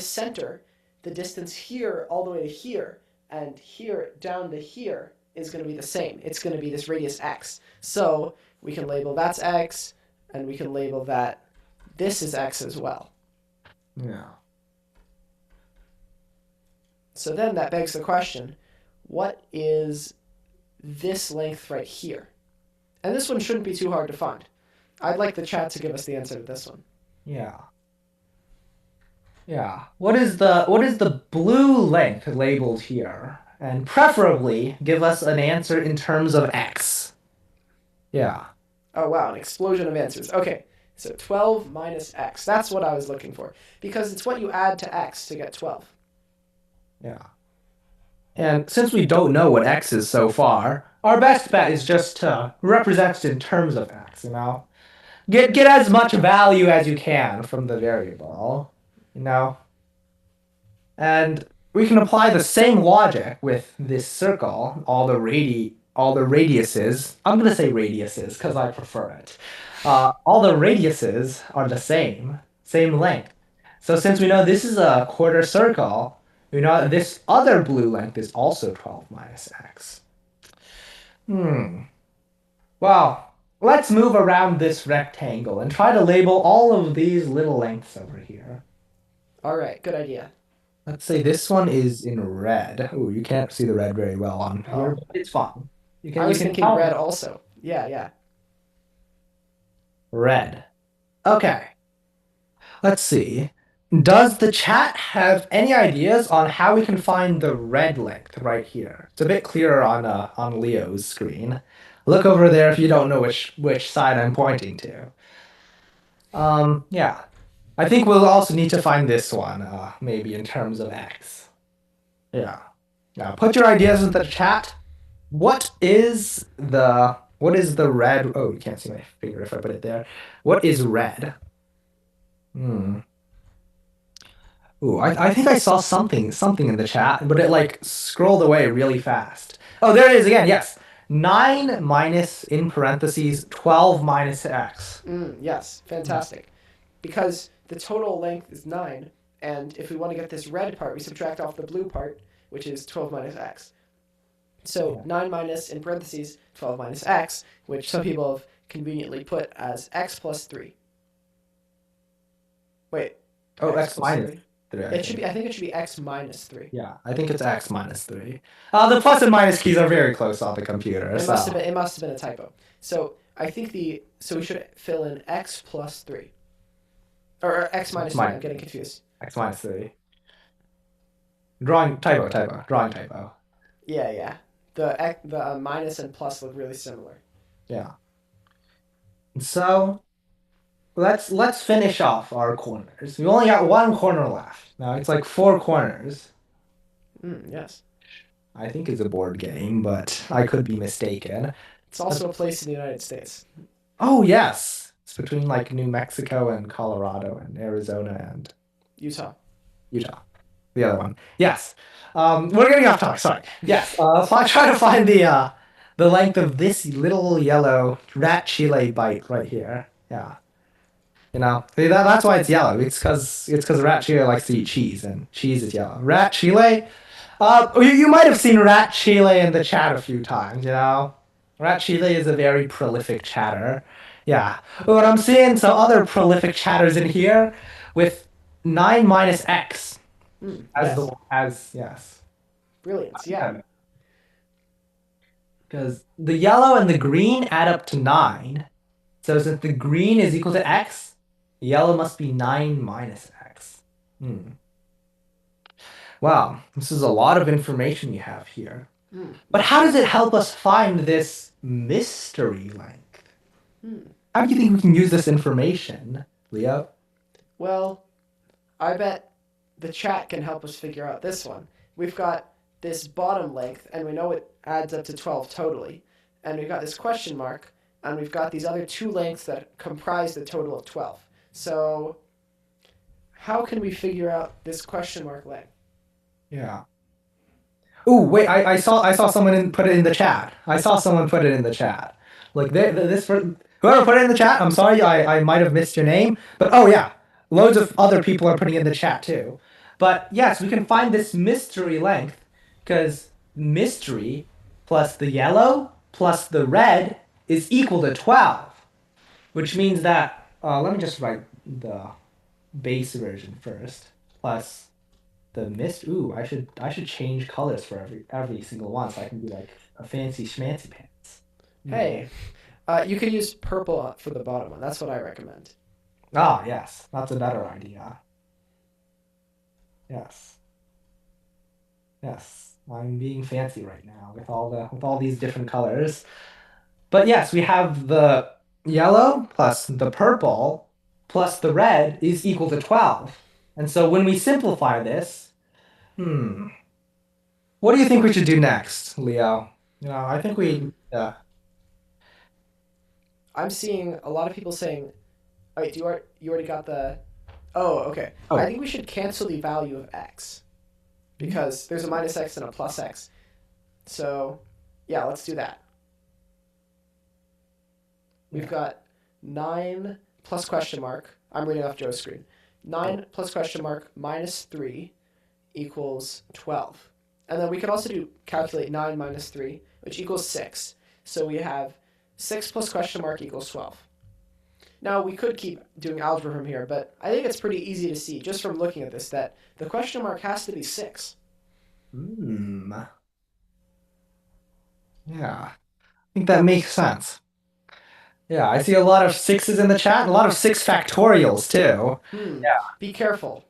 center, the distance here all the way to here and here down to here is going to be the same. It's going to be this radius x. So we can label that's x, and we can label that this is x as well. Yeah. So then that begs the question, what is this length right here? And this one shouldn't be too hard to find. I'd like the chat to give us the answer to this one. Yeah. Yeah. What is the blue length labeled here? And preferably give us an answer in terms of x. Yeah. Oh, wow, an explosion of answers. Okay, so 12 minus x. That's what I was looking for. Because it's what you add to x to get 12. Yeah. And since we don't know what x is so far, our best bet is just to represent it in terms of x, you know? Get as much value as you can from the variable, you know? And we can apply the same logic with this circle, all the radiuses. I'm gonna say radiuses because I prefer it. All the radiuses are the same length. So since we know this is a quarter circle, we know that this other blue length is also 12 minus x. Well, let's move around this rectangle and try to label all of these little lengths over here. All right, good idea. Let's say this one is in red. Oh, you can't see the red very well on here, but it's fine. I was you can thinking count red it. also. Yeah. Red. Okay. Let's see. Does the chat have any ideas on how we can find the red length right here? It's a bit clearer on Leo's screen. Look over there if you don't know which side I'm pointing to. Yeah. I think we'll also need to find this one, maybe in terms of x. Yeah. Now put your ideas in the chat. What is the red? Oh, you can't see my finger if I put it there. What is red? Ooh, I think I saw something in the chat, but it like scrolled away really fast. Oh, there it is again. Yes. 9 minus in parentheses 12 minus x. Yes, fantastic. Because the total length is 9, and if we want to get this red part, we subtract off the blue part, which is 12 minus x. So Yeah. 9 minus, in parentheses, 12 minus x, which some people have conveniently put as x plus 3. Wait. Oh, x plus minus 3. 3. I think it should be x minus 3. Yeah, I think it's x minus 3. The plus and minus keys are very close on the computer. It So must have been a typo. So I think so we should fill in x plus 3. Or x minus 3, I'm getting confused. x minus 3. Drawing typo. Yeah. The minus and plus look really similar. Yeah. So let's finish off our corners. We only got one corner left. Now it's like 4 corners. Yes. I think it's a board game, but I could be mistaken. It's also a place in the United States. Oh, yes. It's between like New Mexico and Colorado and Arizona and Utah. The other one. Yes. We're getting off topic. Sorry. Yes. Try to find the length of this little yellow rat chile bite right here. Yeah. You know, that's why it's yellow. It's because rat chile likes to eat cheese, and cheese is yellow. Rat chile. You might have seen rat chile in the chat a few times. You know, rat chile is a very prolific chatter. Yeah. But I'm seeing some other prolific chatters in here with 9 minus x yes. Brilliant. Yeah. Because the yellow and the green add up to 9. So since the green is equal to x, the yellow must be 9 minus x. Wow, this is a lot of information you have here. But how does it help us find this mystery length? How do you think we can use this information, Leo? Well, I bet the chat can help us figure out this one. We've got this bottom length, and we know it adds up to 12 totally. And we've got this question mark, and we've got these other 2 lengths that comprise the total of 12. So how can we figure out this question mark length? Yeah. Oh, wait, I saw someone put it in the chat. Like whoever put it in the chat, I'm sorry, I might have missed your name. But oh yeah, loads of other people are putting it in the chat too. But yes, we can find this mystery length because mystery plus the yellow plus the red is equal to 12. Which means that, let me just write the base version first, plus the mist. Ooh, I should change colors for every single one so I can be like a fancy schmancy pants. Hey, you could use purple for the bottom one. That's what I recommend. Ah, yes, that's a better idea. Yes. Yes. I'm being fancy right now with all these different colors. But yes, we have the yellow plus the purple plus the red is equal to 12. And so when we simplify this, hmm, what do you think we should do next, Leo? I think I'm seeing a lot of people saying, "Oh, wait, you already got the?" Oh, okay. I oh, think we should cancel the value of x because there's a minus x and a plus x. So, yeah, let's do that. We've yeah. got 9 plus question mark. I'm reading off Joe's screen. 9 plus question mark minus 3 equals 12. And then we can also do calculate 9 minus 3, which equals 6. So we have 6 plus question mark equals 12. Now, we could keep doing algebra from here, but I think it's pretty easy to see, just from looking at this, that the question mark has to be 6. Hmm. Yeah. I think that makes sense. Yeah, I see a lot of sixes in the chat and a lot of six factorials too. Be careful.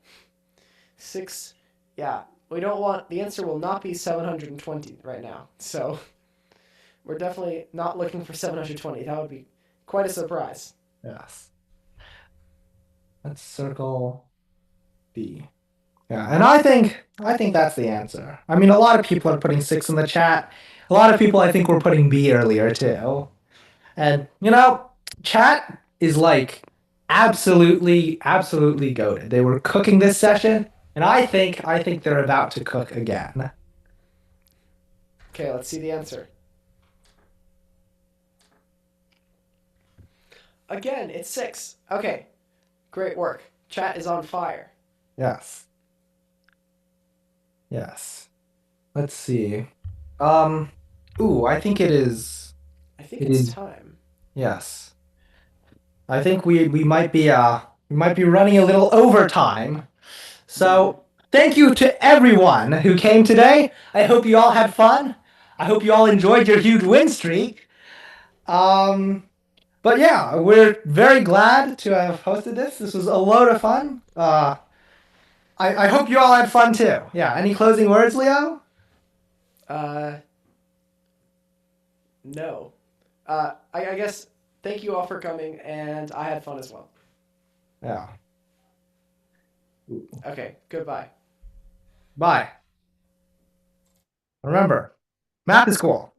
6, yeah. We don't want, the answer will not be 720 right now. So we're definitely not looking for 720. That would be quite a surprise. Yes. Let's circle B. Yeah, and I think that's the answer. I mean, a lot of people are putting six in the chat. A lot of people I think were putting B earlier too. And chat is like absolutely goated. They were cooking this session, and I think they're about to cook again. Okay, let's see the answer. Again, it's 6. Okay, great work. Chat is on fire. Yes. Yes. Let's see. Um, ooh, I think it is. I think It it's is. time. Yes. I think we might be running a little overtime. So thank you to everyone who came today. I hope you all had fun. I hope you all enjoyed your huge win streak. Um, but yeah, we're very glad to have hosted this. This was a load of fun. I hope you all had fun too. Yeah. Any closing words, Leo? Uh, no. I guess thank you all for coming, and I had fun as well. Yeah. Okay, goodbye. Bye. Remember, math is cool.